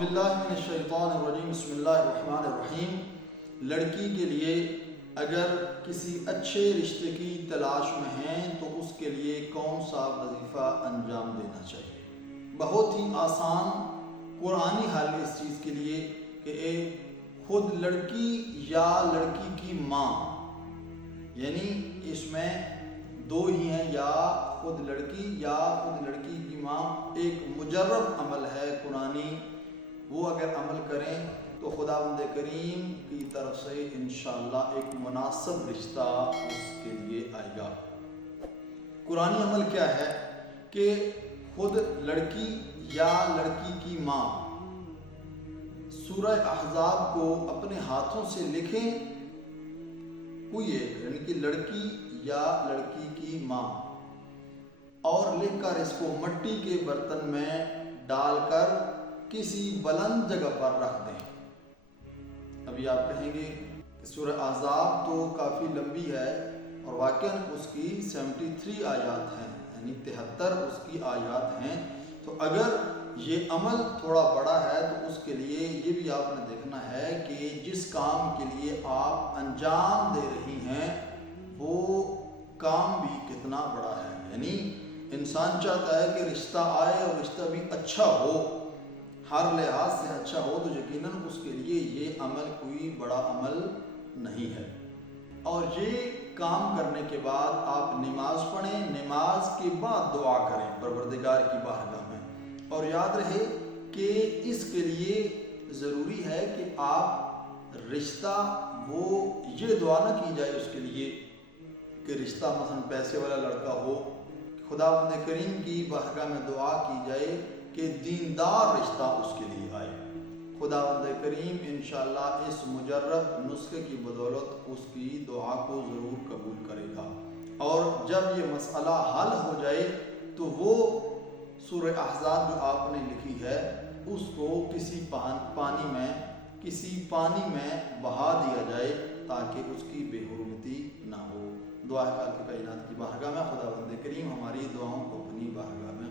باللہ من الشیطان الرجیم بسم اللہ الرحمن الرحیم۔ لڑکی کے لیے اگر کسی اچھے رشتے کی تلاش میں ہیں تو اس کے لیے کون سا وظیفہ انجام دینا چاہیے؟ بہت ہی آسان قرآنی حل اس چیز کے لیے کہ ایک خود لڑکی یا لڑکی کی ماں، یعنی اس میں دو ہی ہیں، یا خود لڑکی یا خود لڑکی کی ماں، ایک مجرب عمل ہے قرآنی، وہ اگر عمل کریں تو خداوند کریم کی طرف سے انشاءاللہ ایک مناسب رشتہ اس کے لیے آئے گا۔ قرآنی عمل کیا ہے کہ خود لڑکی یا لڑکی کی ماں سورہ احزاب کو اپنے ہاتھوں سے لکھیں، کوئی ایک، یعنی کہ لڑکی یا لڑکی کی ماں، اور لکھ کر اس کو مٹی کے برتن میں ڈال کر کسی بلند جگہ پر رکھ دیں۔ ابھی آپ کہیں گے کہ سورہ احزاب تو کافی لمبی ہے اور واقعاً اس کی 73 آیات ہیں، یعنی 73 اس کی آیات ہیں، تو اگر یہ عمل تھوڑا بڑا ہے تو اس کے لیے یہ بھی آپ نے دیکھنا ہے کہ جس کام کے لیے آپ انجام دے رہی ہیں وہ کام بھی کتنا بڑا ہے۔ یعنی انسان چاہتا ہے کہ رشتہ آئے اور رشتہ بھی اچھا ہو، ہر لحاظ سے اچھا ہو، تو یقیناً اس کے لیے یہ عمل کوئی بڑا عمل نہیں ہے۔ اور یہ کام کرنے کے بعد آپ نماز پڑھیں، نماز کے بعد دعا کریں پروردگار کی بارگاہ میں، اور یاد رہے کہ اس کے لیے ضروری ہے کہ آپ رشتہ، وہ یہ دعا نہ کی جائے اس کے لیے کہ رشتہ مثلا پیسے والا لڑکا ہو، خداوند کریم کی بارگاہ میں دعا کی جائے کہ دیندار رشتہ اس کے لیے آئے۔ خداوند کریم انشاءاللہ اس مجرب نسخے کی بدولت اس کی دعا کو ضرور قبول کرے گا، اور جب یہ مسئلہ حل ہو جائے تو وہ سورہ احزاب جو آپ نے لکھی ہے اس کو کسی پانی میں بہا دیا جائے تاکہ اس کی بے حرمتی نہ ہو۔ دعا ہے خالق کائنات کی بارگاہ میں خداوند کریم ہماری دعاؤں کو اپنی بارگاہ میں